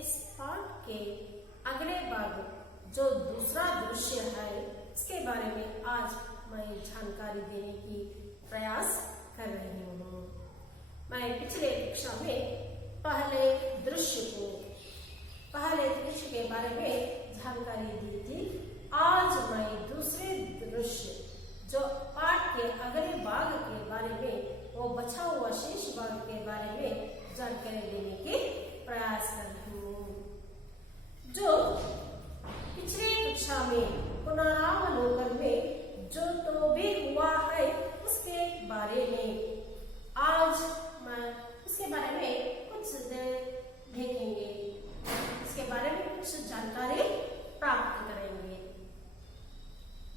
इस पाठ के अगले भाग जो दूसरा दृश्य है इसके बारे में आज मैं जानकारी देने की प्रयास कर रही हूँ। मैं पिछले कक्षा में पहले दृश्य के बारे में जानकारी दी थी। आज मैं दूसरे दृश्य जो पाठ के अगले भाग के बारे में वो बचा हुआ शेष भाग के बारे में जानकारी देने के प्रयास कर रही हूँ। जो पिछले कक्षा में पुनरावलोकन में जो तो भी हुआ है उसके बारे में आज मैं उसके बारे में कुछ देखेंगे, इसके बारे में कुछ जानकारी प्राप्त करेंगे।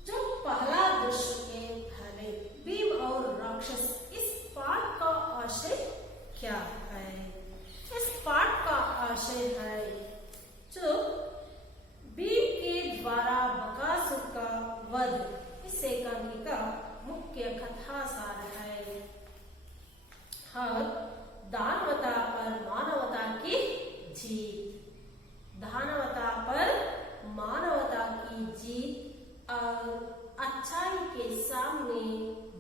जो पहला दृश्य के पहले भीम और राक्षस, इस पाठ का आशय क्या है? इस पाठ का आशय है जो भीम के द्वारा बकासुर का वध, इस एकांकी का मुख्य कथा सार है। और दानवता पर मानवता की जीत, दानवता पर मानवता की जीत और अच्छाई के सामने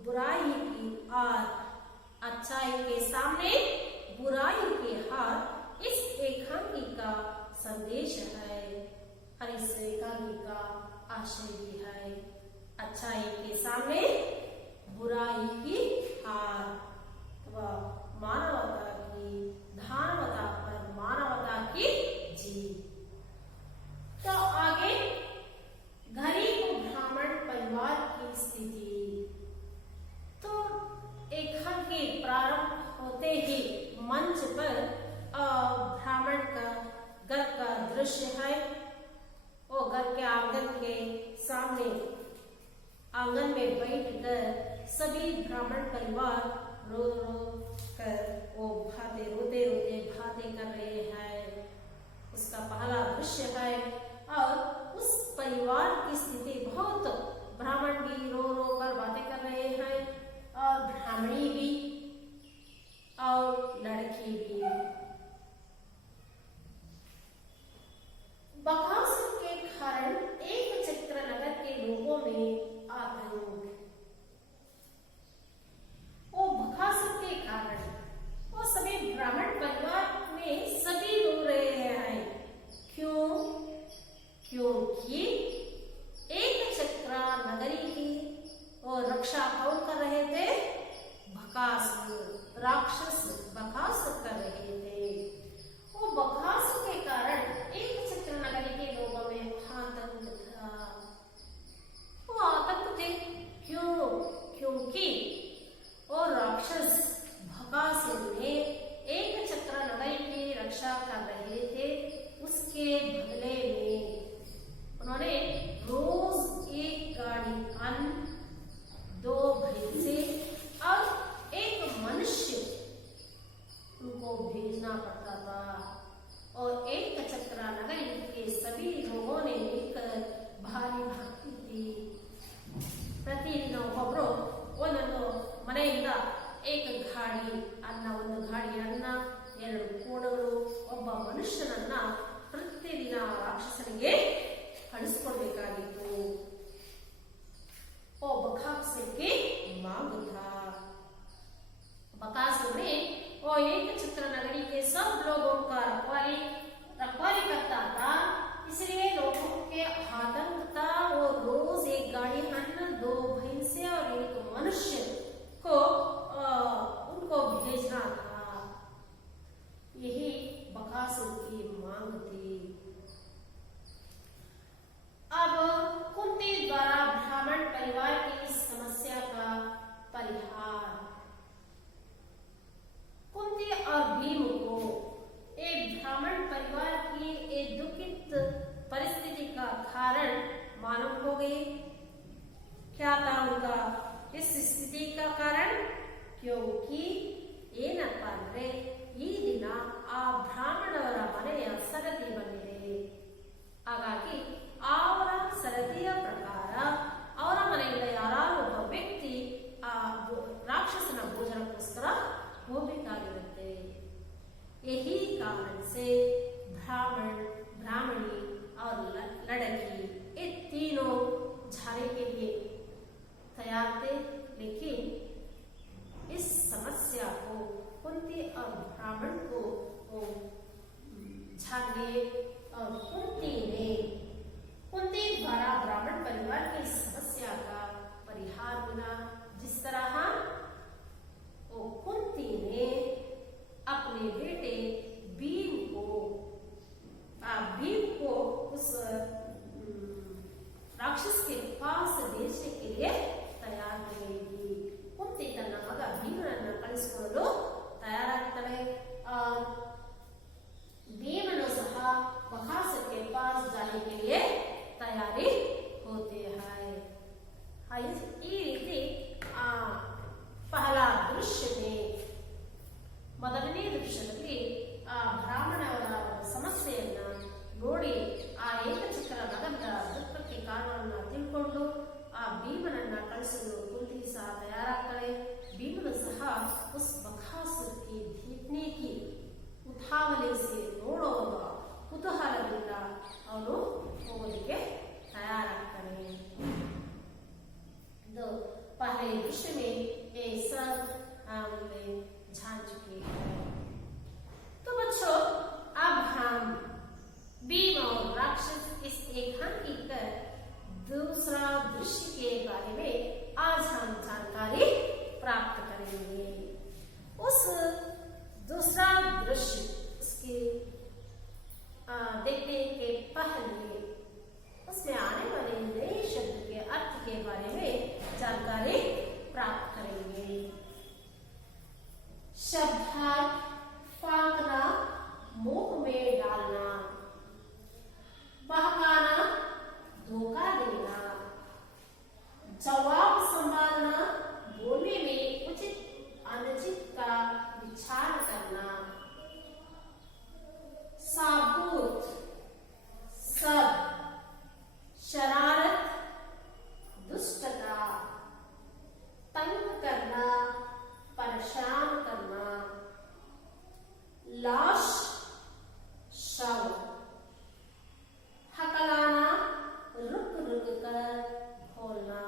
बुराई की हार, अच्छाई के सामने बुराई की हार, इस एकांकी का संदेश है और इस एकांकी का आशय भी है। अच्छाई के सामने बुराई की हार व मानवता की, दानवता पर मानवता की जीत। तो आगे गरीब ब्राह्मण परिवार की स्थिति। तो एकांकी प्रारंभ होते ही मंच पर ब्राह्मण का घर का दृश्य है। वो घर के आंगन के सामने आंगन में बैठकर सभी ब्राह्मण परिवार रो कर वो रोते रोते बातें कर रहे हैं। उसका पहला दृश्य है और उस परिवार की स्थिति बहुत, ब्राह्मण भी रो कर बातें कर रहे हैं और ब्राह्मणी भी और लड़की भी। बकासुर के कारण एक चक्र नगर के लोगों में आतंक। वो बकासुर के कारण वो सभी ब्राह्मण परिवार में सभी रो रहे हैं। क्यों? क्योंकि एक चक्र नगरी की और रक्षा कौन कर रहे थे? बकासुर, राक्षस बकासुर कर रहे थे। वो बकासुर के कारण एक चक्र नगरी के लोगों में आतंक था। वो आतंक थे क्यों? क्योंकि वो राक्षस बकासुर ने एक चक्र नगरी की रक्षा कर रहे थे। उसके बदले में उन्होंने रोज एक गाड़ी अन्न, 2 भैंसे और एक मनुष्य उनको भेजना पड़ता था। और एक चक्रा नगरी के सभी लोगों ने मिलकर भारी भक्ति की। ಪ್ರತಿದಿನ ಒಬ್ಬೊಬ್ರು ಒಂದೊಂದು ಮನೆಯಿಂದ ಏಕ ಗಾಡಿ ಅನ್ನ, 1 ಗಾಡಿ ಅನ್ನ, 2 ಕೋಣಗಳು, ಒಬ್ಬ ಮನುಷ್ಯನನ್ನ ಪ್ರತಿದಿನ ರಾಕ್ಷಸನಿಗೆ ಕಳಿಸ್ಕೊಡ್ಬೇಕಾಗಿತ್ತು। ओ बकासुर की मांग था। बकासुर ने वो एक चक्र नगरी के सब लोगों का रखवाली करता था, इसलिए लोगों के आतंक था। वो रोज एक गाड़ी अन्न, 2 भैंसे और 1 मनुष्य को उनको भेजना था। यही बकासुर की मांग थी। अब कुंती द्वारा ब्राह्मण परिवार की इस समस्या का परिहार। कुंती और भीम को एक ब्राह्मण परिवार की एक दुखित परिस्थिति का कारण मालूम हो गई। क्या था उनका इस स्थिति का कारण? क्योंकि ಏನಪ್ಪ ಅಂದ್ರೆ ಈ ದಿನ ಆ ಬ್ರಾಹ್ಮಣವರ ಮನೆಯ ಸರದಿ ಬಂದಿದೆ। ಹಾಗಾಗಿ ಅವರ ಸರದಿಯ ಪ್ರಕಾರ ಅವರ ಮನೆಯಿಂದ ಯಾರಾದರೂ ಒಬ್ಬ ವ್ಯಕ್ತಿ ಆ ರಾಕ್ಷಸನ ಭೋಜನಕ್ಕೋಸ್ಕರ ಹೋಗಬೇಕಾಗಿರುತ್ತೆ। यही कारण से ब्राह्मण, ब्राह्मणी और लड़की, ये तीनों झाड़े के लिए तैयार थे। लेकिन इस समस्या को कुंती और ब्राह्मण को झाड़िए और कुंती द्वारा ब्राह्मण परिवार की समस्या का परिहार मिला। जिस तरह कुंती ने अपने बेटे भीम को उस राक्षस के पास भेजने के लिए तैयार करेगी। कुंती तನ್ನ ಮಗ ಭೀಮನನ್ನ ಕಳಿಸಿಕೊಳ್ಳಲು तैयाराಗ್ತಾಳೆ और भीमनु सह बकासुर के पास जाने के लिए तैयारी होते हैं। ಈ ರೀತಿ पहला दृश्य में ಮೊದಲನೇ ದೃಶ್ಯದಲ್ಲಿ ಬ್ರಾಹ್ಮಣರ ಸಮಸ್ಯೆಯನ್ನ ನೋಡಿ ಆ ಏಕಚಕ್ರ ನಗರದ ದುಃಖಕ್ಕೆ ಕಾರಣವನ್ನ ತಿಳ್ಕೊಂಡು ಆ ಭೀಮನನ್ನ ಕಳಿಸಲು ಕುಂತಿ ಸಹ ತಯಾರಾಗ್ತಾಳೆ। ಭೀಮನು ಸಹ उस बकासुर की देखने की उठावले से ನೋಡುವ ಕುತೂಹಲದಿಂದ ಅವನು ಹೋಗಲಿಕ್ಕೆ तैयाराಗ್ತಾನೆ। तो पहले दृश्य में ये सब हम जान चुके हैं। तो बच्चों अब हम भीम और राक्षस इस एकांकी कर दूसरा दृश्य के बारे में आज हम जानकारी प्राप्त करेंगे। उस दूसरा दृश्य उसके देखने के पहले उसमें आने वाले नए शब्द के अर्थ के बारे में जानकारी प्राप्त करेंगे। शब्दार्थ फांकना, मुंह में डालना, बहकाना, धोखा देना, जवाब संभालना, बोलने में उचित अनुचित का विचार करना, साबूत, सब, शरारत, दुष्टता, तंग करना, परेशान करना, लाश, शव, हकलाना, रुक रुक कर बोलना।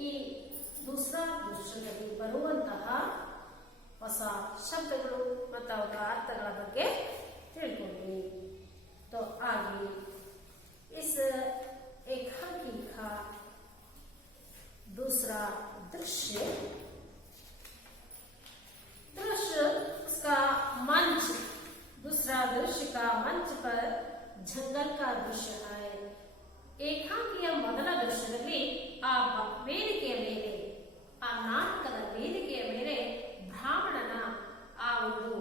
ಈ दूसरा ದೃಶ್ಯದಲ್ಲಿ ಬರುವಂತಹ ಹೊಸ ಶಬ್ದಗಳು ಮತ್ತು ಅವರ ಅರ್ಥಗಳ ಬಗ್ಗೆ ತಿಳ್ಕೊಂಡ್ವಿ। तो आगे इस एकांकी का दूसरा दृश्य उसका मंच, दूसरा दृश्य का मंच पर जंगल का दृश्य है। एकांकिಯ ಮೊದಲ ದೃಶ್ಯದಲ್ಲಿ ಆ ವೇದಿಕೆಯ ಮೇಲೆ, ಆ ನಾಟಕದ ವೇದಿಕೆಯ ಮೇಲೆ ಬ್ರಾಹ್ಮಣನ ಆ ಒಂದು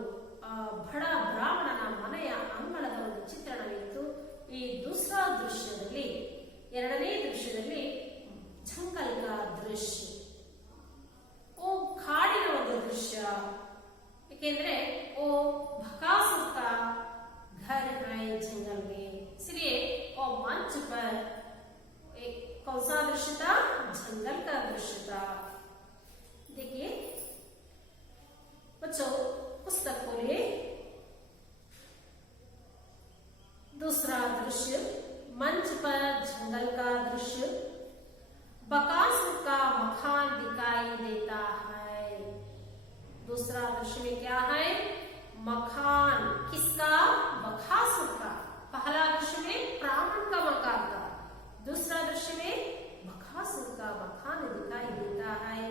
ಬಡ ಬ್ರಾಹ್ಮಣನ ಮನೆಯ ಅಂಗಳದ ಒಂದು ಚಿತ್ರಣವಿತ್ತು। ಈ दूसरा ದೃಶ್ಯದಲ್ಲಿ, ಎರಡನೇ ದೃಶ್ಯದಲ್ಲಿ जंगल का दृश्य, वो ಕಾಡಿನ ಒಂದು ದೃಶ್ಯ। ಏಕೆಂದ್ರೆ वो बकासुर का घर है जंगल में, इसलिए वो मंच पर एक कौन सा दृश्य था? जंगल का दृश्य था। देखिए बच्चों, पुस्तक खोलिए। दूसरा दृश्य, मंच पर जंगल का दृश्य, बकासुर का मकान दिखाई देता है। दूसरा दृश्य में क्या है? मकान किसका? बकासुर का। पहला दृश्य में ब्राह्मण का मकान था, दूसरा दृश्य में बकासुर का मकान दिखाई देता है।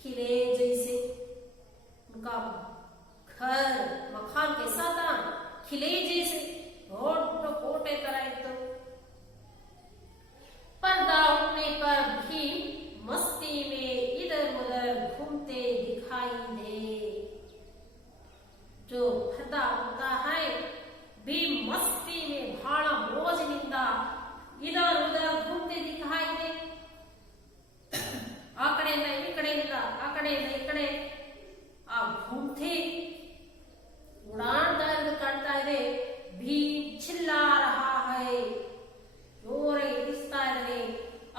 किले जैसे उनका घर, मकान कैसा था? किले जैसे दೊಡ್ಡ ಕೋಟೆ ತರ ಇತ್ತು। पर्दा उठने पर भी मस्ती में इधर उधर घूमते दिखाई दे। जो पर्दा होता है भी मस्ती में भाड़ा मौजनिंದ इधर उधर घूमते दिखाई दे। ಆ ಕಡೆಯಿಂದ ಈ ಕಡೆಯಿಂದ, ಆ ಕಡೆಯಿಂದ ಈ ಕಡೆ घूमते उड़ानता काटता है। भी चिल्ला रहा है, जोरे दिखता है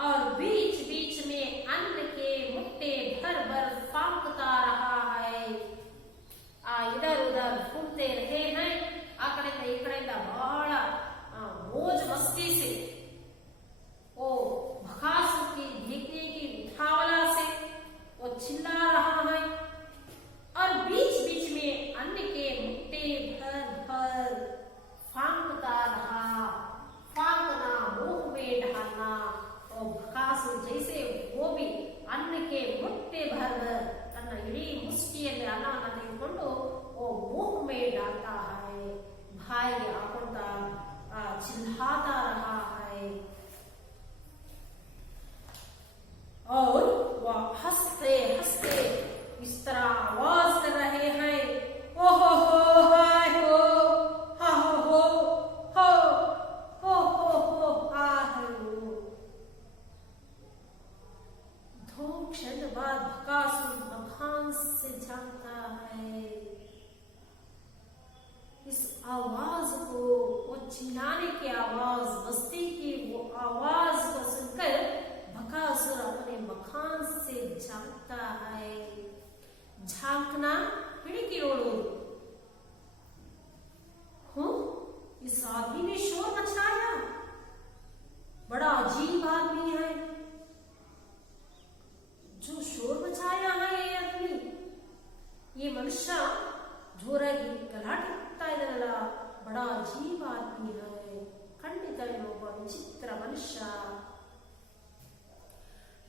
और बीच बीच में अन्न के मुट्ठे भर भर फांकता रहा है। 2 क्षण बाद बकासुर मकान से झांकता है। इस आवाज को, वो चिल्लाने की आवाज, मस्ती की वो आवाज को सुनकर बकासुर अपने मकान से झांकता है। झांकना खिड़की रोड़ो। इस आदमी ने शोर मचाया, बड़ा अजीब आदमी है जो शोर मचाया है। ये आदमी, ये मनुष्य ಜೋರಾಗಿ ಗಲಾಟೆ ಮಾಡ್ತಾ ಇದ್ದಾರಲ್ಲ, ಬड़ा अजीब आदमी है। ಖಂಡಿತ ಒಬ್ಬ ವಿಚಿತ್ರ ಮನುಷ್ಯ।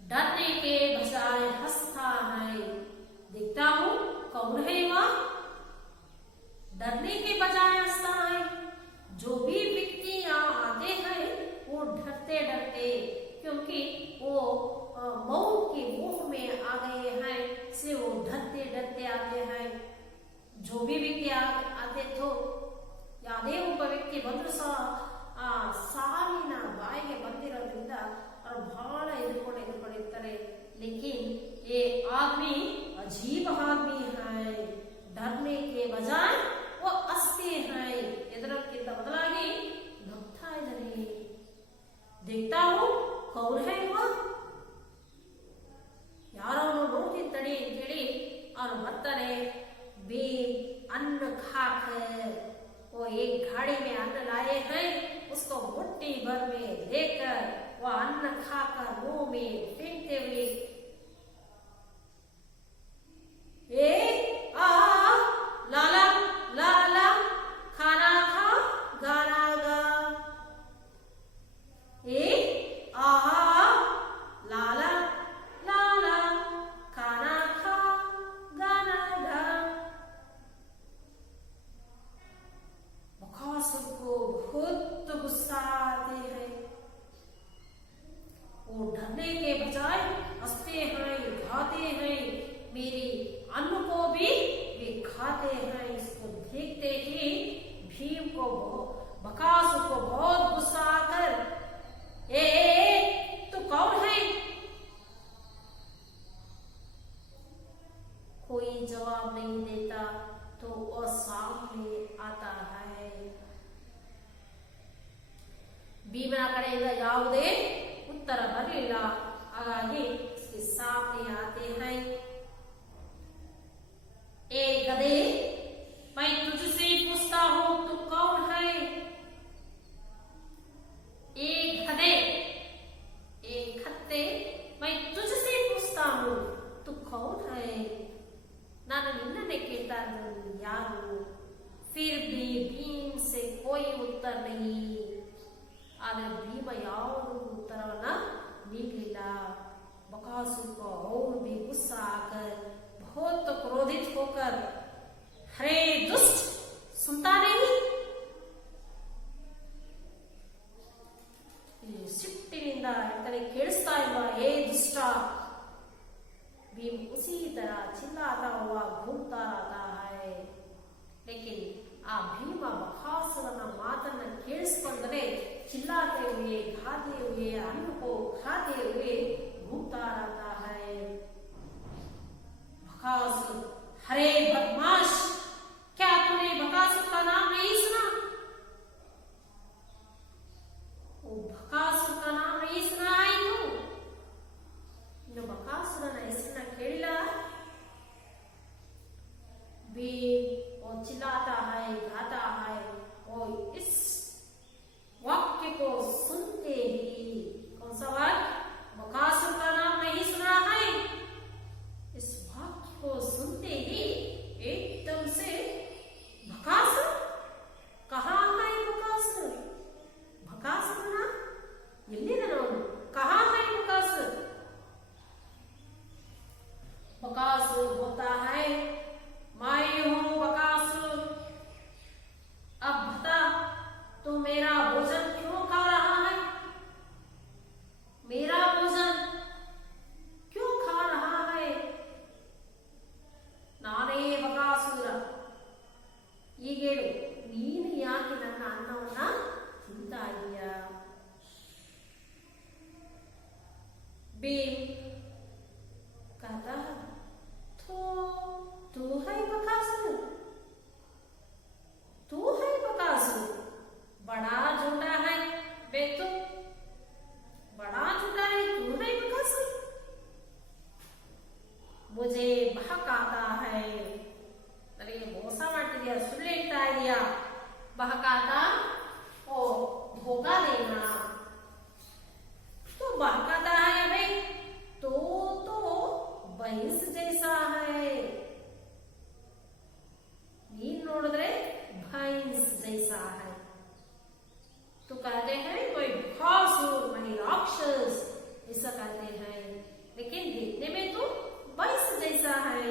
डरने के बजाय हंसता है। देखता हूं कौन है वह। डरने के बजाय हंसता है। जो भी व्यक्ति यहाँ आते हैं वो डरते डरते, क्योंकि वो मौत के मुंह में आ गए हैं, इसलिए वो डरते डरते आते हैं। जो भी व्यक्ति आते तो ಯಾವುದೇ ಒಬ್ಬ ವ್ಯಕ್ತಿ ಬಂದರೂ ಸಹ ಆ ಸಾವಿನ ಬಾಯಿಗೆ ಬಂದಿರೋದ್ರಿಂದ ಅವರು ಬಹಳ ಎದುರ್ಕೊಂಡಿರ್ತಾರೆ। लेकिन ये आदमी अजीब आदमी है। डरने के बजाय वो हंसते हैं। ಎದುರೋಕ್ಕಿಂತ ಬದಲಾಗಿ ನಗ್ತಾ ಇದ್ದಾರೆ। देखता हूं कौन है वो। ಯಾರೋ ನೋಡ್ತಿರ್ತಾನೆ ಅಂತೇಳಿ ಅವ್ರು ಬರ್ತಾರೆ। भीम अन्न खाकर वो एक घाड़ी में अन्न लाए हैं, उसको मुट्ठी भर में लेकर वो अन्न खाकर मुंह में फेंकते हुए ए आ लाला लाला खाना खा गाना गा। ए आ लाला लाला खाना खा गाना गा। बकासुर को बहुत गुस्सा आते हैं। वो डरने के बजाय हंसते हैं, गाते हैं, मेरी अन्न को भी वे खाते हैं। इसको देखते ही भीम को, बकासुर को बहुत गुस्सा आकर ए तू कौन है। कोई जवाब नहीं देता तो वो सामने आता है। ಭೀಮನ ಕಡೆಯಿಂದ ಯಾವುದೇ ಉತ್ತರ ಬರಲಿಲ್ಲ, ಹಾಗಾಗಿ इसके सामने आते हैं। ए गधे, मैं तुझसे पूछता हूं तू कौन है। ए गधे, ए खत्ते, मैं तुझसे पूछता हूं तू कौन है। ನಾನು ನಿನ್ನನ್ನೇ ಕೇಳ್ತಾ ಇದ್ದೀನಿ ಯಾರು। फिर भी भीम से कोई उत्तर नहीं। ಆದರೆ ಭೀಮ ಯಾವುದೂ उत्तरवನ್ನ ನೀಡಲಿಲ್ಲ। बकासुर को और भी गुस्सा आकर, बहुत क्रोधित होकर, अरे दुष्ट, सुनता नहीं। ಸಿಟ್ಟಿನಿಂದ ಹೇಳ್ತಾರೆ, ಕೇಳಿಸ್ತಾ ಇಲ್ವಾ ಏ ದುಷ್ಟ। भीम उसी तरह चिल्लाता हुआ घूमता रहता है। लेकिन आ भीम बकासुरನ ಮಾತನ್ನ ಕೇಳಿಸಿಕೊಂಡರೆ चिल्लाते हुए, गाते हुए, अन्न को खाते हुए घूमता रहता है। बकासुर, अरे बदमाश, क्या तूने बकासुर का नाम नहीं सुना। वो बकासुर का नाम नहीं सुना है तू। बकासुरನ ಹೆಸರನ್ನ ಕೇಳಿಲ್ಲ। भीम वो चिल्लाता है, गाता है, वो इस वाक्य को सुनते ही, कौन सा वाक्य, बकासुर का नाम नहीं सुना है, इस वाक्य को सुनते ही एकदम से बकासुर, कहाँ है बकासुर। बकासुर ना ಎಲ್ಲಿದ್ದಾನವನು, कहाँ है बकासुर। बकासुर होता है, मैं हूं बकासुर, मुझे बहकाता है। ನನಗೆ ಮೋಸ ಮಾಡ್ತಿದ್ಯಾ, ಸುಳ್ಳು ಹೇಳ್ತಾ ಇದೆಯಾ, बहकाता ओ धोखा देना। तो बहकाता है भाई, तो भैंस जैसा है। नीन नोडिದ್ರೆ भैंस जैसा है। तो कहते हैं कोई बकासुर माने राक्षस ऐसा कहते हैं, लेकिन देखने में तो भैंस जैसा है।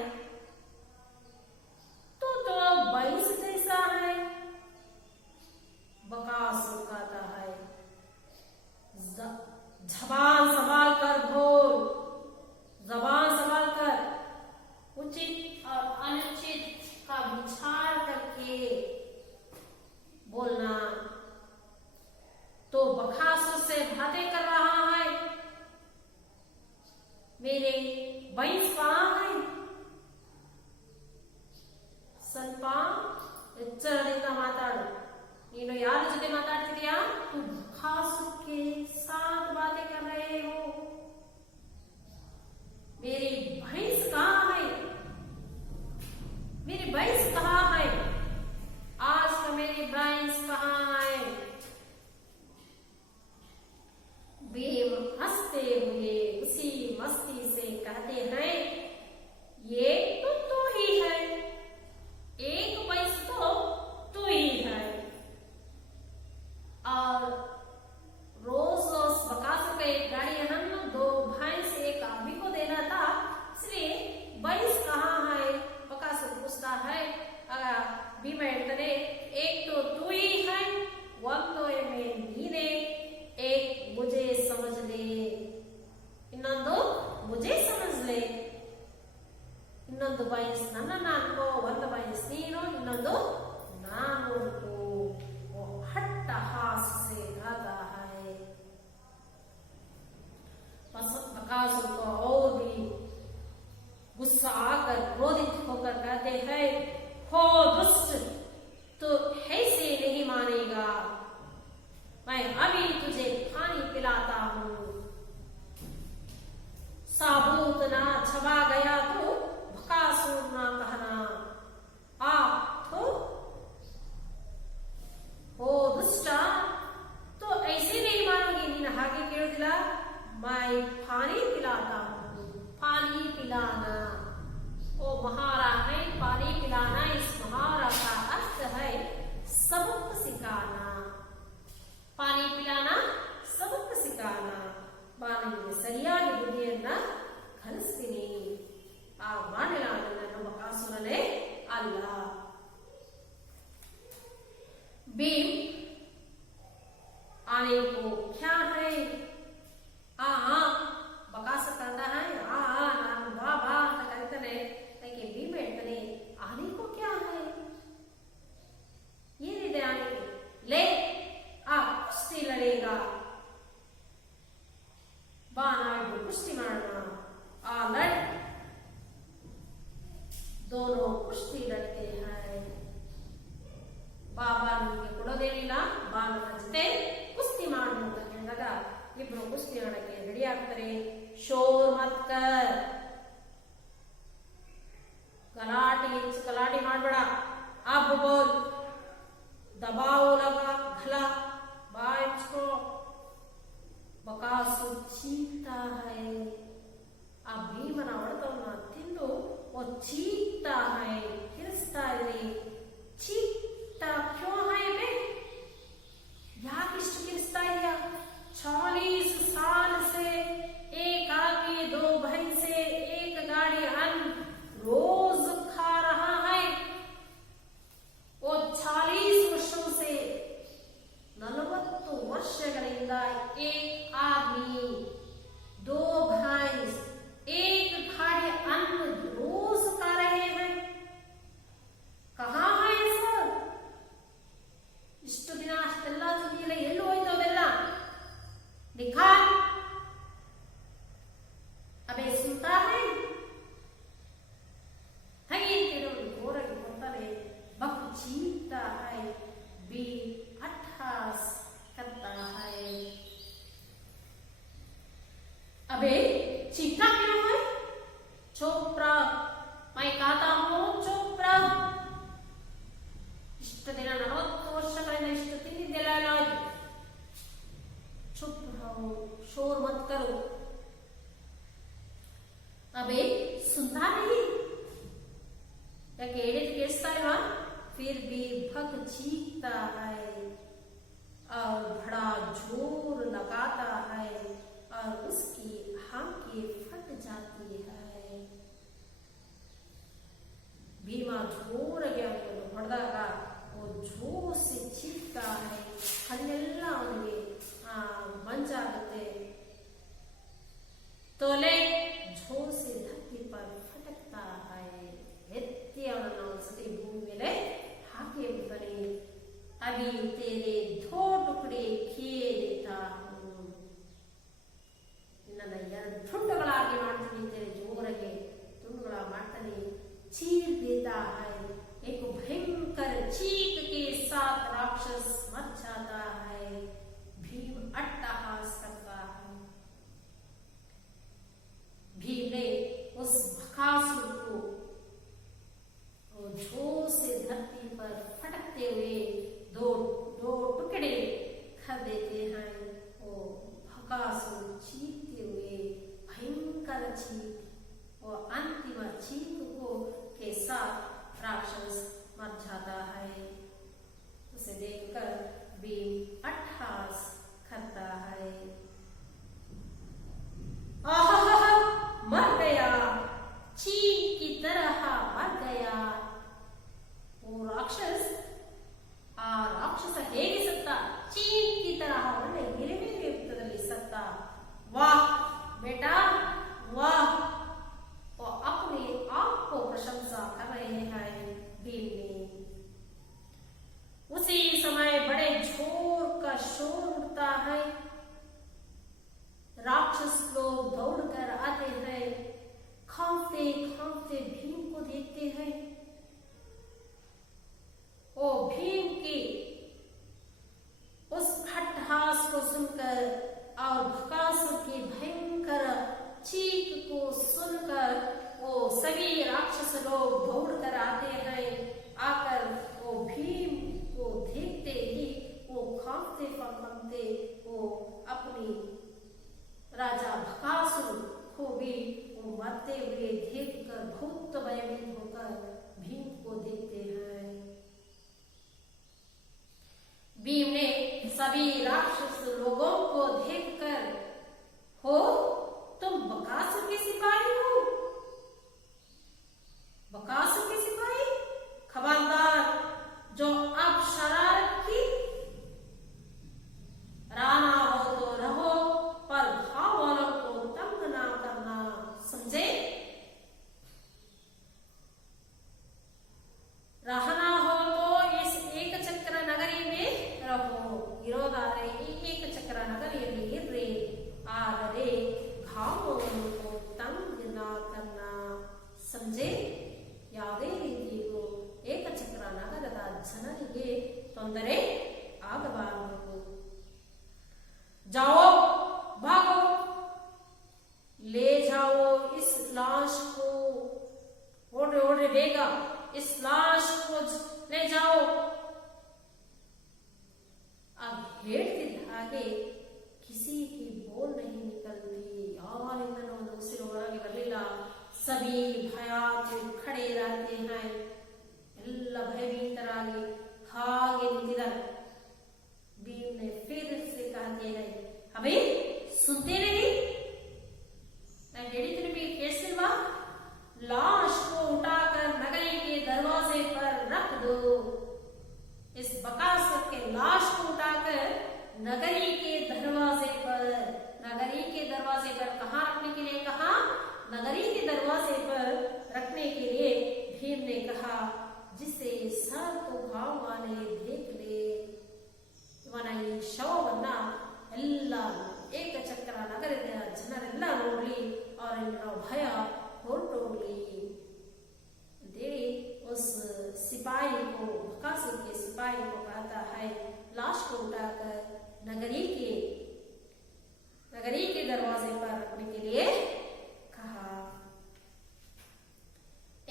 तो भैंस जैसा है, बकासुर कहता है जबान संभाल कर बोल, जबान संभाल कर उचित और अनुचित का विचार करके बोलना। तो बकासुर से बातें कर रहा है, मेरे भैंस कहाँ है? ಸ್ವಲ್ಪ ಎಚ್ಚರದಿಂದ ಮಾತಾಡು। ನೀನು ಯಾರ ಜೊತೆ ಮಾತಾಡ್ತಿದ್ಯಾ? तू बकासुर के साथ बातें कर रहे हो। मेरी भैंस कहाँ है? मेरी भैंस कहाँ है? आज तो मेरी भैंस कहाँ है? भीम हंसते हुए उसी मस्ती से कहते हैं, ये तो तू ही है, एक भैंस तो तू ही है। और रोज बकासुर का एक गाड़ी हम 2 भैंस एक आदमी को देना था, इसलिए भैंस कहाँ है? बकासुर पूछता है। भीम ಹೇಳ್ತಾನೆ, एक तो तू ही है, ಒಂದು में ನೀನೆ, एक मुझे समझ ले, ಇನ್ನೊಂದು मुझे समझ ले। ಇನ್ನೊಂದು ಭೈಂಸ್ ನನ್ನನ್ನು ಅನ್ಕೋ, ಒಂದು ಭೈಂಸ್ ನೀನು, ಇನ್ನೊಂದು ನಾನು ಅನ್ಕೋ। वो हट्टहास से गाता है। बकासुर को और भी गुस्सा आकर क्रोधित होकर कहते हैं, हो दुष्ट, तो ऐसे नहीं मानेगा, मैं अभी तुझे पानी पिलाता हूँ। साबूत ना छबा गया तो बकासुर ना कहना। तो ओ दुष्टा, तो ऐसे नहीं मानोगे, ನೀನು ಹಾಗೆ ಕೇಳೋದಿಲ್ಲ, मैं पानी पिलाता हूँ। पानी पिलाना, ओ महारा है, पानी पिलाना, इस महारा का अर्थ है सबक सिखाना। पानी पिलाना, सबक सिखाना, ಬಾಣಲಿಗೆ ಸರಿಯಾಗಿ ಬುದ್ಧಿಯನ್ನ ಕಲಿಸ್ತೀನಿ। ಆ ಬಾಣಲ ನನ್ನ ಬಕಾಸುರನೇ ಅಲ್ಲ। भीम आने को क्या है? बकासुर कहता है, ನಾನು ಬಾ ಬಾ ಅಂತ ಕರೀತಾನೆ। ಅದಕ್ಕೆ ಭೀಮ ಹೇಳ್ತಾನೆ, ಆನೆ को क्या है? ಏನಿದೆ ಆನೆಗೆ? ले कुश्ती लड़ेगा, ಬಾ ನಾವಿಬ್ರು ಕುಸ್ತಿ ಮಾಡೋಣ। लड़, दोनों कुश्ती लड़ते हैं। ಬಾಬಾ ನಿಮಗೆ ಕೊಡೋದೇನಿಲ್ಲ, ಬಾ ನನ್ನ ಜೊತೆ ಕುಸ್ತಿ ಮಾಡು ಅಂತ ಹೇಳಿದಾಗ ಇಬ್ರು ಕುಸ್ತಿ ಆಡಕ್ಕೆ ರೆಡಿ ಆಗ್ತಾರೆ। ಶೋರ್ ಮತ್ ಕರ್, ಗಲಾಟೆ ಮಾಡಬೇಡ, अब बोल, दबाव लगा गला, बाय छो। बकासुर चीखता है। आ ಭೀಮನ ಹೊಡೆತವನ್ನ ತಿಂದು ಚೀಕ್ತಾ है, ಕಿರಿಸ್ತಾ ಇದೆ। चीखता क्यों है बे? ಯಾಕೆ ಇಷ್ಟು ಕಿರಿಸ್ತಾ ಇದೆಯಾ? 40 साल से एक आदमी 2 भैंसे एक गाड़ी अन्न रोज खा रहा है। वो 40 वर्षों से 40 ವರ್ಷಗಳಿಂದ एक आदमी 2 भैंस एक गाड़ी अन्न रोज खा रहे हैं। कहाँ सुनता नहीं। या केड़े कैसा है, फिर भी भक्त चीखता है और बड़ा जोर लगाता है और उसकी आंखें फट जाती है। भीमा जोर गया ಹೊಡೆದಾಗ जोर से चीखता है, ಕಣ್ಣೆಲ್ಲ ಅವನಿಗೆ ಮಂಜಾಗುತ್ತೆ। तोले जोर से धरती पर फटकता है, ಎತ್ತಿ ಅವನನ್ನು ಸತಿ ಭೂಮಿ ಮೇಲೆ ಹಾಕಿ ಬಿಡ್ತಾನೆ। अभी तेरे 2 टुकड़े किए देता हूँ, ನಿನ್ನನ್ನು 2 ತುಂಡುಗಳಾಗಿ ಮಾಡ್ತೀನಿ, तेरे ಜೋರಾಗಿ ತುಂಡುಗಳ ಮಾಡ್ತಾನೆ। चीर देता है, एक भयंकर चीख के साथ राक्षस मर जाता है। भीम अट्टहास करता है। भीम ने उस बकासुर को जोर से धरती पर फटकते हुए दो टुकड़े कर देते हैं। वो बकासुर चीखते हुए भयंकर चीख और अंतिम चीख को के साथ राक्षस मर जाता है। उसे देखकर भीम अट्टहास करता है। आहा, मर गया, चील की तरह मर गया। वो राक्षस ಹೇಗೆ ಸತ್ತ? चील की तरह ಒಳ್ಳೆ ಗಿರಿಮೇಲೆ ಯುದ್ಧದಲ್ಲಿ ಸತ್ತ। वाह बेटा वाह, और अपने आप को प्रशंसा कर रहे हैं भीम ने। उसी समय बड़े जोर का शोर उठता है। राक्षस लोग दौड़कर आते हैं, कांपते कांपते भीम को देखते हैं। ओ भीम की उस अट्टहास को सुनकर और बकासुर की भयंकर चीख को सुनकर वो सभी राक्षस लोग दौड़कर आते हैं। आकर वो भीम को देखते ही वो कांपते कांपते वो अपनी राजा बकासुर को भी वो मरते हुए देखकर बहुत भयभीत होकर भीम को देखते हैं। भीम ने सभी राक्षस लोगों को देखकर, हो तुम बकासुर के सिपाही हो? बकासुर के सिपाही? खबरदार, जो अब शरारत की, राणा हो तो रहो, पर घाव वालों को तंग ना करना, समझे? रहना हो तो इस एक चक्र नगरी में रहो, ಇರೋದಾದರೆ ಈ ಏಕಚಕ್ರ ನಗರಿಯಲ್ಲಿ ಇರ್ರಿ, ಆದರೆ घावों तंग न करना, समझे? ಯಾವುದೇ ರೀತಿಯೂ ಏಕಚಕ್ರ ನಗರದ ಜನರಿಗೆ ತೊಂದರೆ ಆಗಬಾರದು। जाओ भागो, ले जाओ इस लाश को, ओढ़े ओढ़े बेगा, इस लाश को ले जाओ। अब ಹೇಳ್ತಿದ್ದ ಹಾಗೆ किसी की बोल नहीं निकलती, ಯಾರಿಂದನೂ ಒಂದು ಉಸಿರು ಹೊರಗೆ ಬರಲಿಲ್ಲ। सभी भयात खड़े रहते हैं, ಎಲ್ಲ ಭಯಭೀತರಾಗಿ ಹಾಗೆ ನಿಂತಿದ್ದಾರೆ। भीम ने फिर से कहते हैं, अबे सुनते नहीं? मैं ಹೇಳಿದ್ರೆ ನಿಮಗೆ ಕೇಳಿಸಿಲ್ವಾ? लाश को उठाकर नगरी के दरवाजे पर रख दो। इस बकासुर के लाश को उठाकर नगरी के दरवाजे पर, नगरी के दरवाजे पर कहाँ रखने के लिए कहा? नगरी के दरवाजे पर रखने के लिए भीम ने कहा, जिसे सर को गांव वाले देख ले। ಇವನ ಈ ಶವವನ್ನ ಎಲ್ಲ ಏಕಚಕ್ರ ನಗರದ ಜನರೆಲ್ಲ ನೋಡ್ಲಿ, ಅವರ ಭಯ ಹೊರಟೋಗ್ಲಿ ಅಂತೇಳಿ उस सिपाही को, बकासुर के सिपाही को कहता है, लाश को उठाकर नगरी के दरवाजे पर रखने के लिए कहा।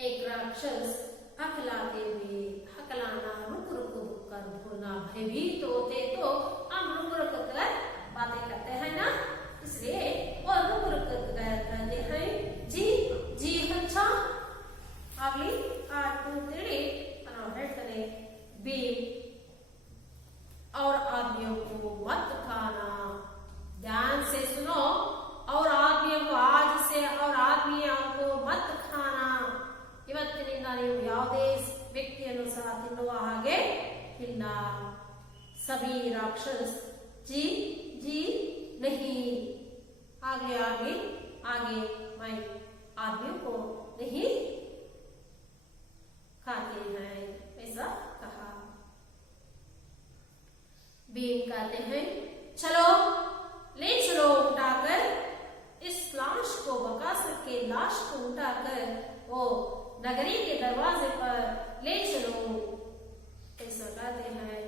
एक राक्षस हकलाते हुए, हकलाना रुक रुक कर बोलना, भयभीत होते तो हम रुक रुक कर बातें करते हैं ना, इसलिए वो रुक रुक कर कहते हैं, जी जी अच्छा हिलना। सभी राक्षस जी जी नहीं। आगे आगे आगे मैं आदमियों को नहीं खाते हैं, ऐसा कहा। भीम कहते हैं चलो ले चलो उठाकर इस लाश को, बकासुर के लाश को उठाकर वो नगरी के दरवाजे पर ले चलो, ऐसा कहते हैं।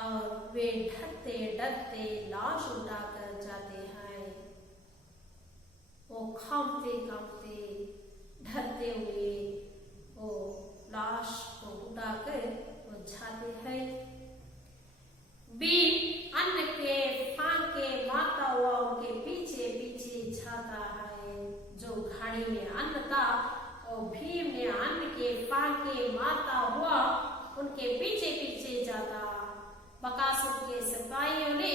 और वे डरते डरते लाश उठाकर जाते हैं। वो कांपते कांपते डरते हुए वो लाश को उठाकर वो जाते हैं। भीम अन्न के फांके मारता हुआ उनके पीछे पीछे जाता है। जो घाड़ी में अन्न था और भीम ने अन्न के फांके मारता हुआ उनके पीछे पीछे जाता। बकासुर के सिपाहियों ने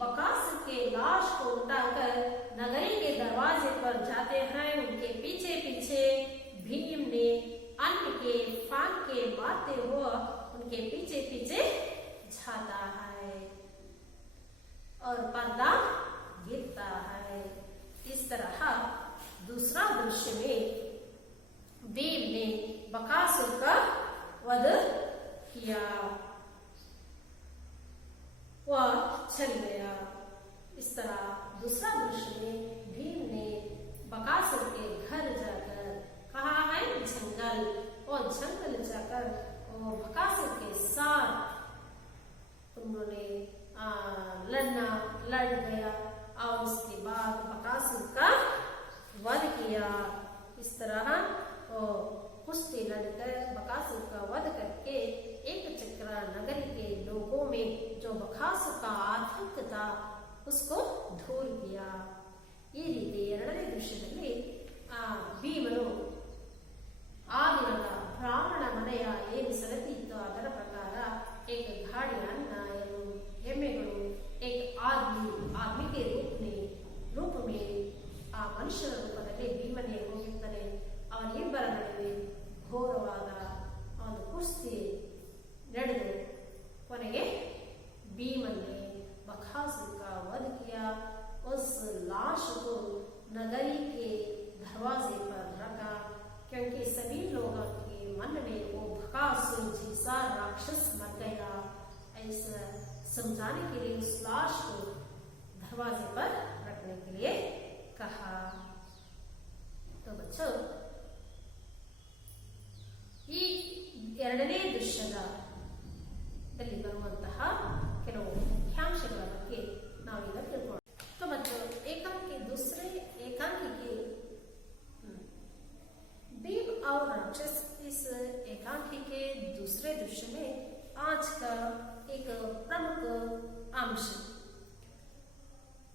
बकासुर के लाश को उठाकर नगरी के दरवाजे पर जाते हैं। उनके पीछे पीछे भीम ने अन्न के फांके मारते हुए उनके पीछे पीछे जाता है और पर्दा गिरता है। इस तरह दूसरा दृश्य में भीम ने बकासुर का वध किया, वह चल गया। इस तरह दूसरा दृश्य में भीम ने बकासुर के घर जाकर कहा है जंगल, और जंगल जाकर वो बकासुर के साथ उन्होंने लड़ गया और उसके बाद बकासुर का वध किया। इस तरह वो कुश्ती लड़कर बकासुर का वध करके एक चक्रा नगरी के लोगों में जो बकासुर का आतंक था उसको दूर किया। ಈ ರೀತಿ ಎರಡನೇ ದೃಶ್ಯದಲ್ಲಿ ಭೀಮನು ಆ ದಿನದ ಬ್ರಾಹ್ಮಣ ಮನೆಯ ಏನು ಸರತಿ ಇತ್ತು ಅದರ ಪ್ರಕಾರ एक घाड़ी अन्न एम्मेगळु एक आदमी के रूप में आ मनुष्यर रूपदल्लि भीमने होगिर्ताने। ಅವನಿಬ್ಬರ ನಡುವೆ ಘೋರವಾದ ಒಂದು ಕುಸ್ತಿ ನಡೆದು ಕೊನೆಗೆ भीमन ने बकासुर का वध किया। उस लाश को नगरी के दरवाजे पर रखा क्योंकि सभी लोगों के मन में वो बकासुर जैसा राक्षस मर गया, ऐसा समझाने के लिए उस लाश को दरवाजे पर रखने के लिए कहा। तो बच्चों ಈ ಎರಡನೇ ದೃಶ್ಯದಲ್ಲಿ ಬರುವಂತಹ ಕೆಲವು ಮುಖ್ಯಾಂಶಗಳ ಬಗ್ಗೆ ನಾವೀಗ ತಿಳ್ಕೊಳ್ಳೋಣ। तो बच्चों एकांकी के भीम और राक्षस, इस एकांकी के दूसरे दृश्य में आज का एक प्रमुख अंश।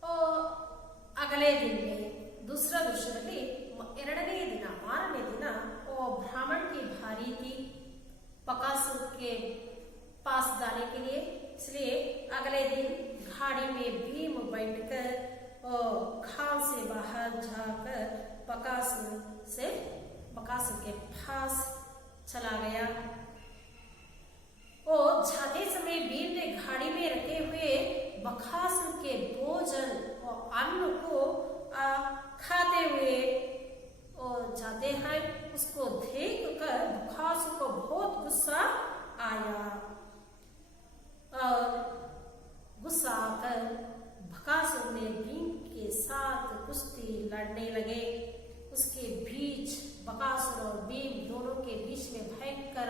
और अगले दिन में दूसरा दृश्य ಎರಡನೇ दिन मारने दिन वो ब्राह्मण की भारी थी बकासुर के पास जाने के लिए, इसलिए अगले दिन घाड़ी में भीम बैठकर खाल से बाहर जाकर बकासुर के पास चला गया। और जाते समय भीम ने घाड़ी में रखे हुए बकासुर के भोजन और अन्न को खाते हुए और जाते हैं। उसको देखकर बकासुर को बहुत गुस्सा आया और गुस्सा आकर बकासुर ने भीम के साथ कुश्ती लड़ने लगे। उसके बीच बकासुर और भीम दोनों के बीच में भयंकर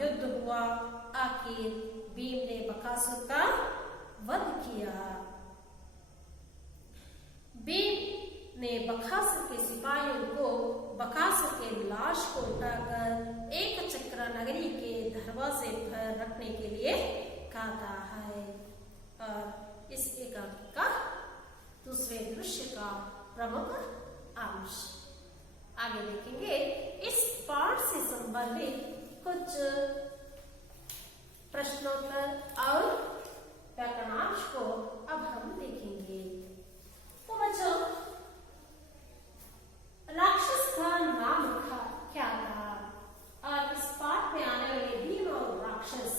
युद्ध हुआ। आखिर भीम ने बकासुर का वध किया। भीम ने बकासुर के सिपाहियों को बकासुर के लाश को उठाकर एक चक्रा नगरी के दरवाजे पर रखने के लिए कहा है। और इस एकांकी का दूसरे दृश्य का प्रमुख अंश आगे देखेंगे। इस पाठ से संबंधित कुछ प्रश्नोत्तर और व्याकरणांश को अब हम देखेंगे। तो बच्चों राक्षस का नाम क्या था और इस पाठ में आने वाले भीम और राक्षस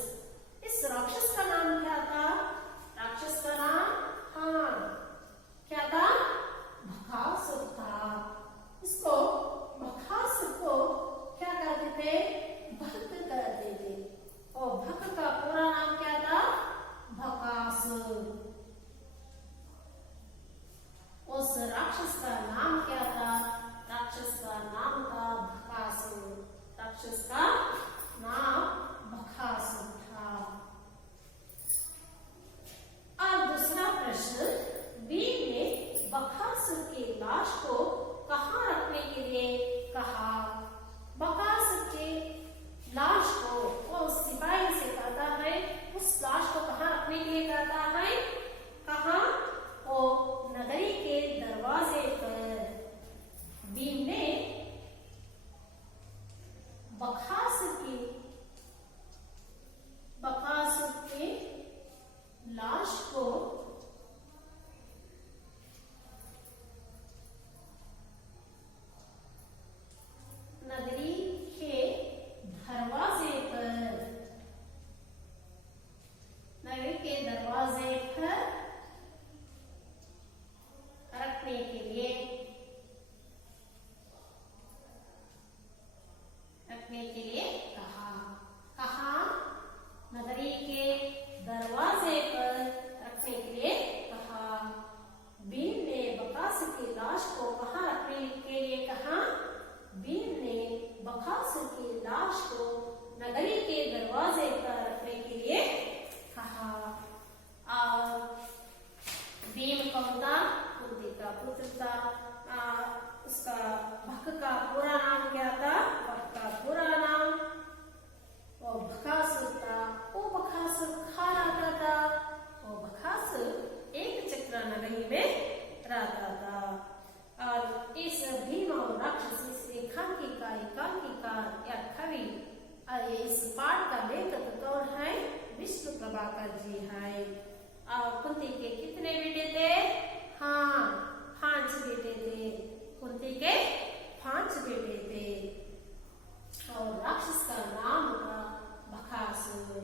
नाम था बकासुर। राक्षस का नाम बकासुर था। अब दूसरा प्रश्न, भीम ने बकासुर की लाश को कहाँ रखने के लिए कहा? बकासुर के लाश को वो सिपाही से कहता है, उस लाश को कहाँ रखने के लिए कहता है? कहाँ? वो नगरी के दरवाजे पर। भीम ने बकासुर के लाश को नगरी के दरवाजे पर रखने के लिए कहा। कहा? नगरी के दरवाजे पर रखने के लिए कहा। भीम ने बकासुर की लाश को कहाँ रखने के लिए कहा? भीम ने बकासुर की लाश को नगरी के दरवाजे पर रखने के लिए कहा। और भीम कौन था? कुंती का पुत्र था। उसका भक्त का पूरा नाम क्या था? भक्त का पूरा नाम वो बकासुर था। वो बकासुर खा रहता था। वो बकासुर एक चक्र नगरी में रहता था। और इस भीम और राक्षस इस एकांकिका या कवि इस पाठ का लेखक कौन है? विष्णु प्रभाकर जी है। और कुंती के कितने बेटे थे? हाँ, 5 बेटे थे। कुंती के 5 बेटे थे। और राक्षस का नाम था बकासुर।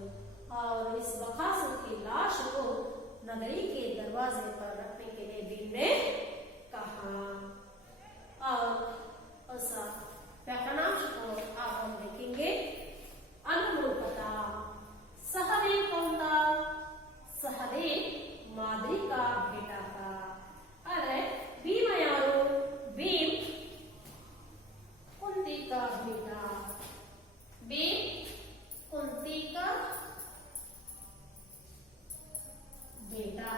और इस बकासुर की लाश को नगरी के दरवाजे पर रखने के लिए भीम ने कहा। और ऐसा व्याकरणांश को आप हम देखेंगे। अनुरूपता। सहदेव कौन था? सहदेव माद्री का बेटा था। अरे भीम यारो, भीम कुंती का बेटा। भीम कुंती का बेटा।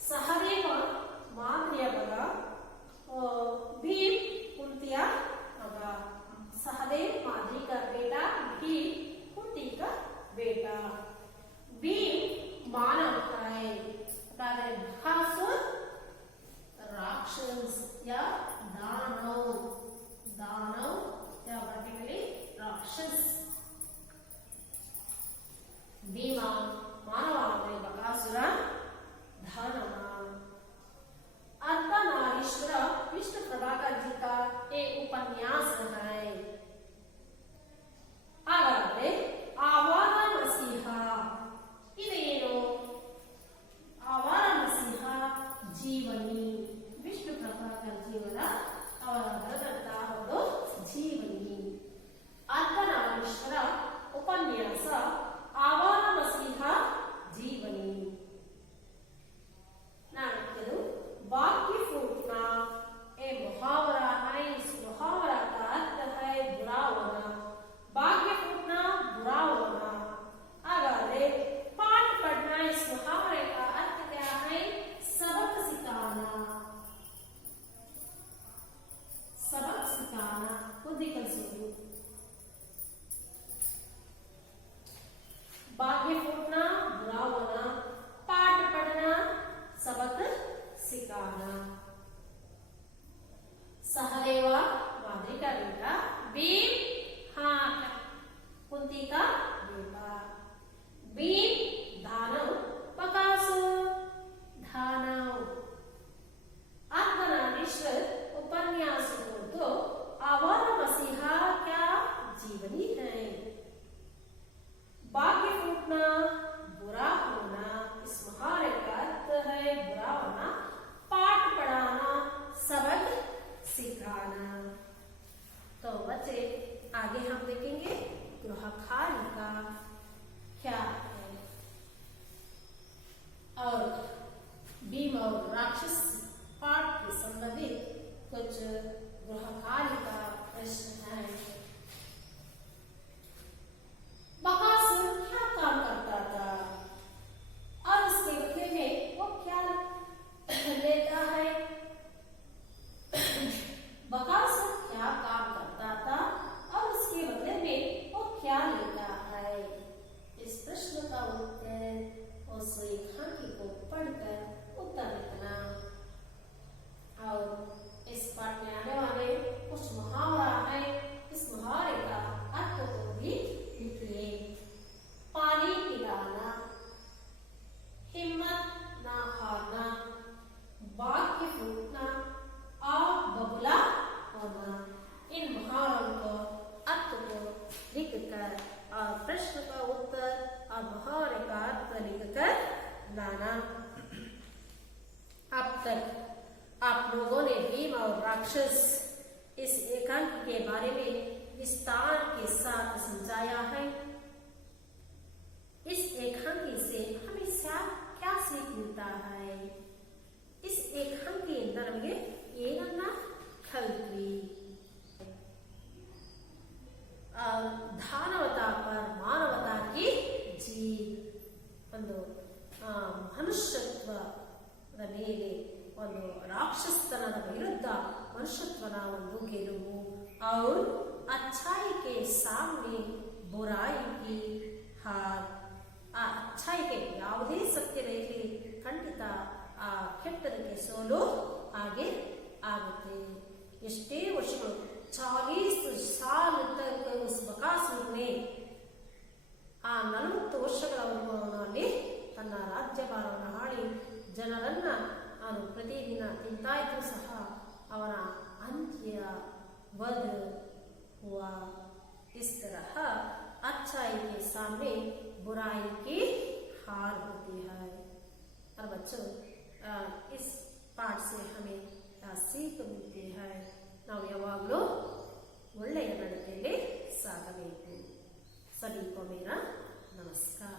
सहदेव माद्रिया बघा, भीम कुंतिया बघा। सहदेव माद्री का बेटा, भीम कुंती का बेटा। भीम मानव है। बकासुर राक्षस या दानव या वर्टिकली राक्षस। भीमा मानव आदि, बकासुर दानव। अर्धनारीश्वर विष्णु प्रभाकर जी का एक उपन्यास है। ಹಾಗಾದ್ರೆ ಆವಾರ ನರಸಿಂಹ ಇದೇನು? ಆವಾರ ನರಸಿಂಹ ಜೀವನಿ ವಿಷ್ಣು ಪ್ರಭಾಕರ್ ಜೀವನ और राक्षस इस एकांक के बारे में विस्तार के साथ समझाया है। इस एकांकी से हमें क्या सीख मिलता है? इस एकांकी नಮಗೆ ಏನನ್ನ ಕಲ್ತ್ವಿ? दानवता पर मानवता की जीत, ಒಂದು ಮನುಷ್ಯತ್ವದ ಮೇಲೆ ಒಂದು ರಾಕ್ಷಸತನದ ವಿರುದ್ಧ ಮನುಷ್ಯತ್ವದ ಒಂದು ಗೆಲುವು। और अच्छाई के सामने बुराई की हार। ಆ अच्छाई ಯಾವುದೇ ಸತ್ಯದ ಇರಲಿ ಖಂಡಿತ ಆ ಕೆಟ್ಟದಕ್ಕೆ ಸೋಲು ಹಾಗೆ ಆಗುತ್ತೆ। ಎಷ್ಟೇ ವರ್ಷಗಳು 40 साल तक उस बकासुर ने ಆ 40 ವರ್ಷಗಳವರೆಗೂ ಅವನು ಅಲ್ಲಿ ತನ್ನ ರಾಜ್ಯಭಾರವನ್ನು ಆಳಿ ಜನರನ್ನ ಅವನು ಪ್ರತಿದಿನ ತಿಂತಾ ಇದ್ರು ಸಹ ಅವನ ಅಂತ್ಯ वध हुआ। इस तरह अच्छाई के सामने बुराई की हार होती है। और बच्चों इस पाठ से हमें सीख मिलती है, ನಾವು ಯಾವಾಗಲೂ ಒಳ್ಳೆಯ ನಡತೆಯಲ್ಲಿ ಸಾಗಬೇಕು। सभी को मेरा नमस्कार।